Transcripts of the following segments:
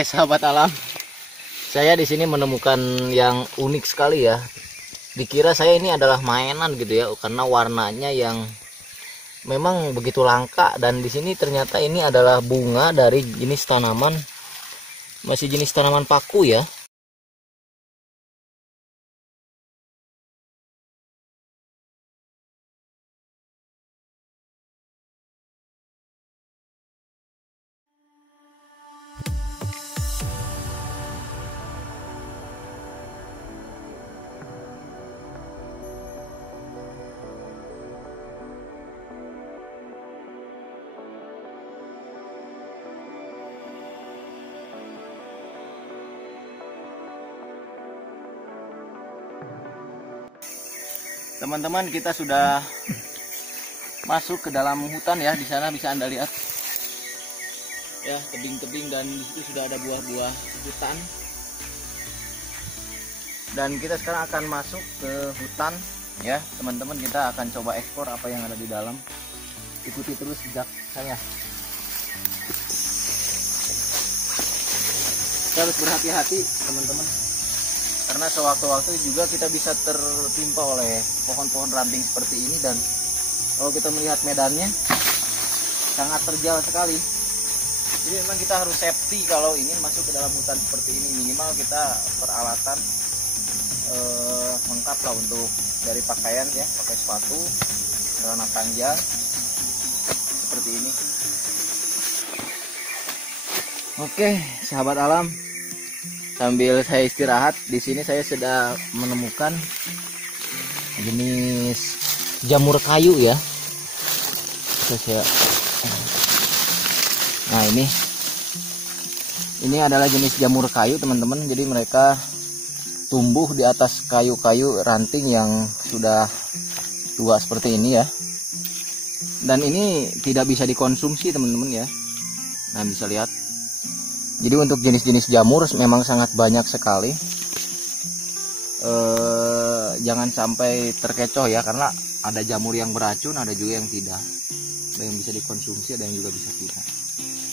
Sahabat alam, saya di sini menemukan yang unik sekali ya. Dikira saya ini adalah mainan gitu ya, karena warnanya yang memang begitu langka, dan di sini ternyata ini adalah bunga dari jenis tanaman, masih jenis tanaman paku ya. Teman-teman, kita sudah masuk ke dalam hutan ya. Di sana bisa Anda lihat ya, tebing-tebing, dan di situ sudah ada buah-buah hutan. Dan kita sekarang akan masuk ke hutan ya, teman-teman. Kita akan coba ekspor apa yang ada di dalam. Ikuti terus jejak saya. Kita harus berhati-hati, teman-teman, karena sewaktu-waktu juga kita bisa tertimpa oleh pohon-pohon ranting seperti ini. Dan kalau kita melihat medannya sangat terjal sekali, jadi memang kita harus safety kalau ingin masuk ke dalam hutan seperti ini. Minimal kita peralatan lengkap lah untuk dari pakaian ya, pakai sepatu, celana panjang seperti ini. Oke, sahabat alam, sambil saya istirahat di sini, saya sudah menemukan jenis jamur kayu ya. Nah, ini adalah jenis jamur kayu, teman-teman. Jadi mereka tumbuh di atas kayu-kayu ranting yang sudah tua seperti ini ya. Dan ini tidak bisa dikonsumsi, teman-teman ya. Nah, bisa lihat. Jadi untuk jenis-jenis jamur memang sangat banyak sekali. Jangan sampai terkecoh ya, karena ada jamur yang beracun, ada juga yang tidak. Ada yang bisa dikonsumsi, ada yang juga bisa tidak.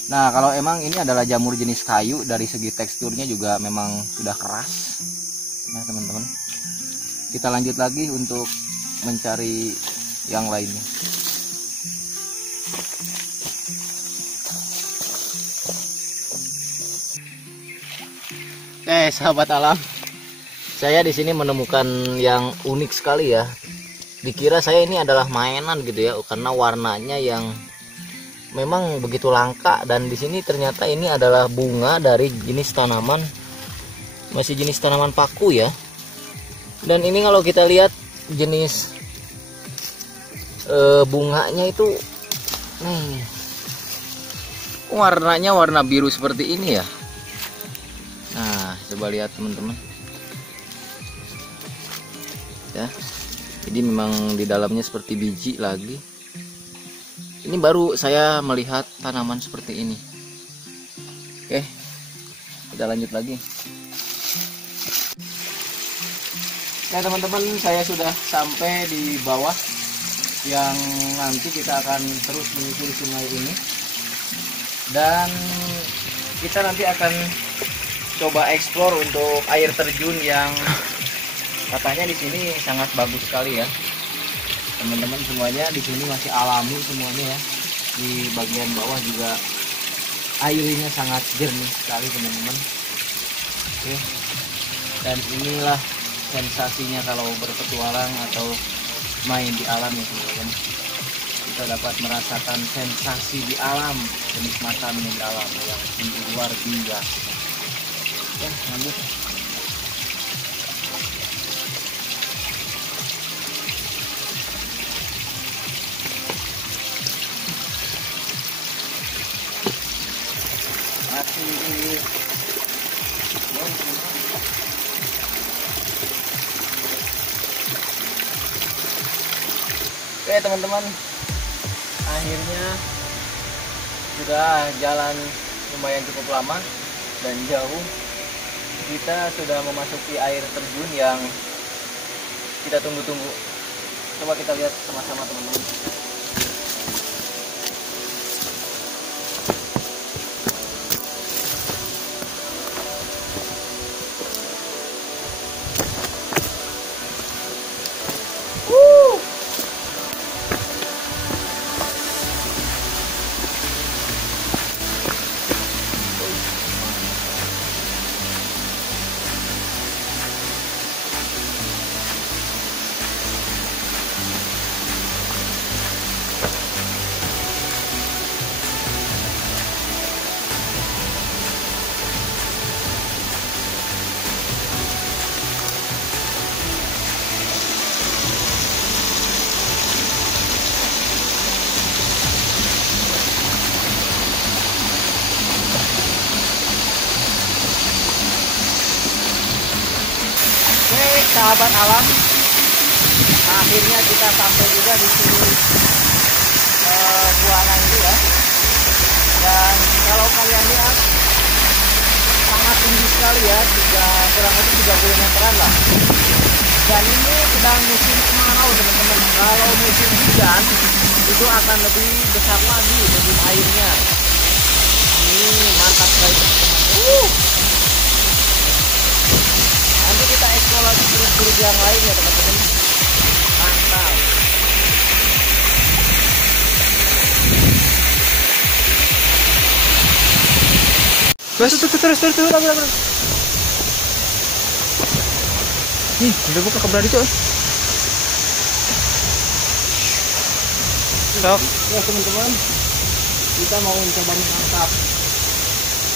Nah, kalau emang ini adalah jamur jenis kayu, dari segi teksturnya juga memang sudah keras. Nah, teman-teman, kita lanjut lagi untuk mencari yang lainnya. Sahabat alam, saya di sini menemukan yang unik sekali ya. Dikira saya ini adalah mainan gitu ya, karena warnanya yang memang begitu langka. Dan di sini ternyata ini adalah bunga dari jenis tanaman, masih jenis tanaman paku ya. Dan ini kalau kita lihat jenis bunganya itu nih, warnanya warna biru seperti ini ya. Nah, coba lihat teman-teman ya. Jadi memang di dalamnya seperti biji lagi. Ini baru saya melihat tanaman seperti ini. Oke, kita lanjut lagi. Nah, teman-teman, saya sudah sampai di bawah, yang nanti kita akan terus menyusuri sungai ini. Dan kita nanti akan coba eksplor untuk air terjun yang katanya di sini sangat bagus sekali ya, teman-teman. Semuanya di sini masih alami semuanya ya. Di bagian bawah juga airnya sangat jernih sekali, teman-teman. Oke. Dan inilah sensasinya kalau berpetualang atau main di alam ya, teman-teman. Kita dapat merasakan sensasi di alam, kenikmatan di alam yang sungguh luar biasa. Ya, lanjut. Oke, teman-teman, akhirnya sudah jalan lumayan cukup lama dan jauh. Kita sudah memasuki air terjun yang kita tunggu-tunggu. Coba kita lihat sama-sama, teman-teman. sahabat alam, akhirnya kita sampai juga di sini buana ini ya. Dan kalau kalian lihat sangat tinggi sekali ya, kurang lebih 30 meteran lah. Dan ini sedang musim kemarau teman-teman. Kalau musim hujan itu akan lebih besar lagi debit airnya. Ini mantap sekali teman-teman. Nanti kita eksplor lagi grup-grup yang lain ya teman-teman. Mantap. Terus. Nih, udah buka keberani coy. Sok. Ya teman-teman, kita mau mencoba menangkap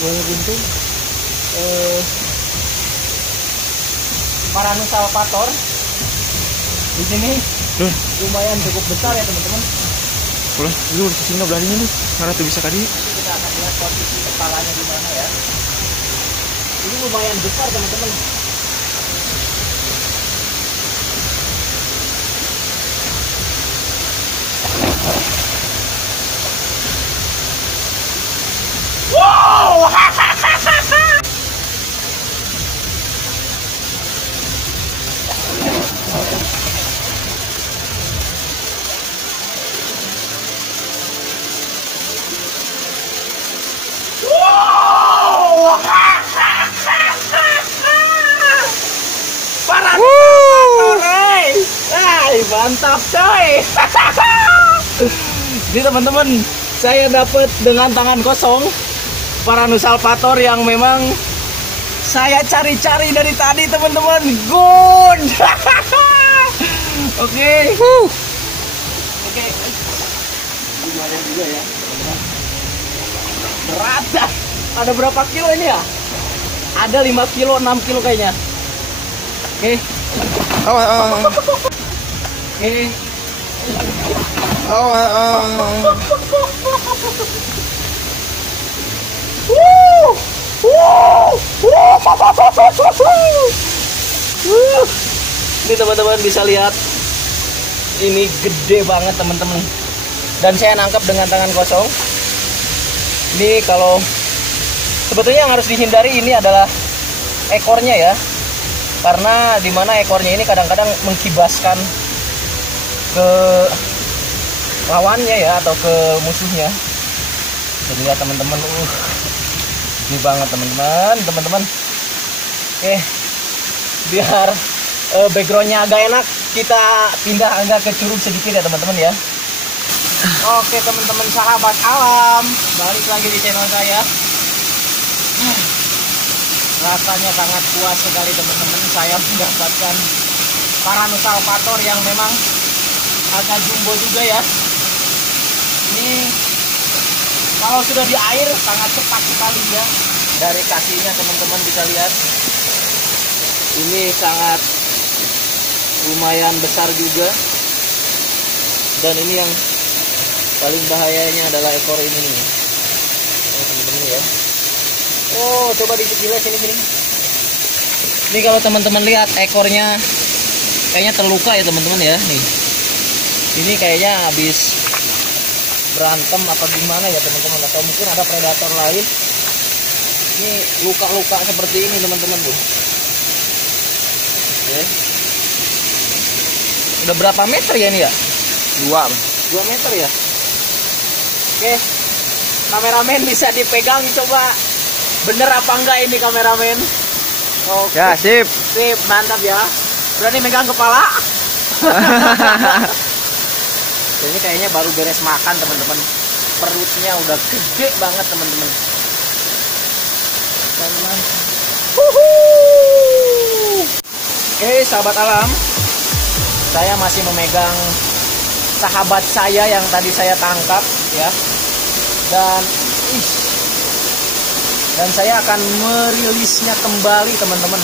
buaya buntung. Paranus salvator. Di sini lumayan cukup besar ya teman-teman. Boleh, lu di sini belaninya nih. Mana tuh bisa kali? Nanti kita akan lihat posisi kepalanya di mana ya. Ini lumayan besar teman-teman. Wow! Mantap coy. Jadi teman-teman, saya dapat dengan tangan kosong Paranus salvator yang memang saya cari-cari dari tadi teman-teman. Good. Oke. Oke. Lumayan juga ya. Berat. Ada berapa kilo ini ya? Ada 5 kilo, 6 kilo kayaknya. Oke. Oke. Ini teman-teman bisa lihat, ini gede banget teman-teman. Dan saya nangkap dengan tangan kosong. Ini kalau sebetulnya yang harus dihindari ini adalah ekornya ya, karena dimana ekornya ini kadang-kadang mengkibaskan ke lawannya ya, atau ke musuhnya. Jadi lihat teman-teman, ini banget teman-teman. Oke, biar backgroundnya agak enak, kita pindah agak ke curug sedikit ya teman-teman ya. Oke teman-teman sahabat alam, balik lagi di channel saya. Rasanya sangat puas sekali teman-teman, saya mendapatkan Paranus salvator yang memang agak jumbo juga ya. Ini kalau sudah di air sangat cepat sekali ya. Dari kakinya teman-teman bisa lihat, ini sangat lumayan besar juga. Dan ini yang paling bahayanya adalah ekor ini nih. Oh teman-teman ya. Oh coba dilihat sini. Ini kalau teman-teman lihat ekornya kayaknya terluka ya teman-teman ya. Nih, ini kayaknya habis berantem apa gimana ya teman-teman, atau mungkin ada predator lain. Ini luka-luka seperti ini teman-teman tuh. Oke. Udah berapa meter ya ini ya? 2 meter ya. Oke, kameramen bisa dipegang, coba bener apa enggak ini kameramen? Oke. Ya sip, Mantap ya. Berani megang kepala. Ini kayaknya baru beres makan teman-teman. Perutnya udah gede banget teman-teman. Oke sahabat alam, saya masih memegang sahabat saya yang tadi saya tangkap ya. Dan saya akan merilisnya kembali teman-teman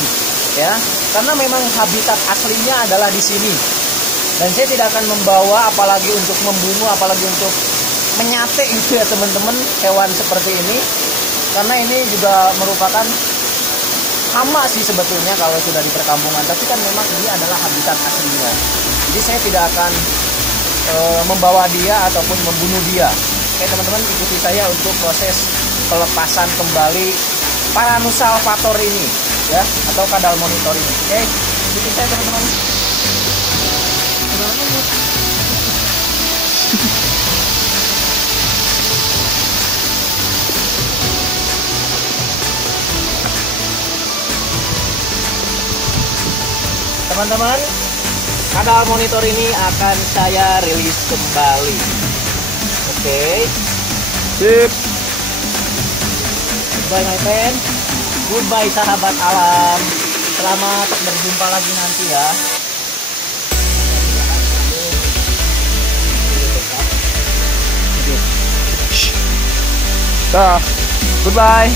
ya, karena memang habitat aslinya adalah di sini. Dan saya tidak akan membawa, apalagi untuk membunuh, apalagi untuk menyate itu ya teman-teman, hewan seperti ini, karena ini juga merupakan hama sih sebetulnya kalau sudah di perkampungan, tapi kan memang ini adalah habitat aslinya. Jadi saya tidak akan membawa dia ataupun membunuh dia. Oke teman-teman, ikuti saya untuk proses pelepasan kembali Paranusalvator ini ya, atau kadal monitor ini. Oke, ikuti saya teman-teman. Teman-teman, kadal monitor ini akan saya rilis kembali. Oke. Sip. Goodbye my friend. Goodbye sahabat alam. Selamat berjumpa lagi nanti ya. Dah. Goodbye.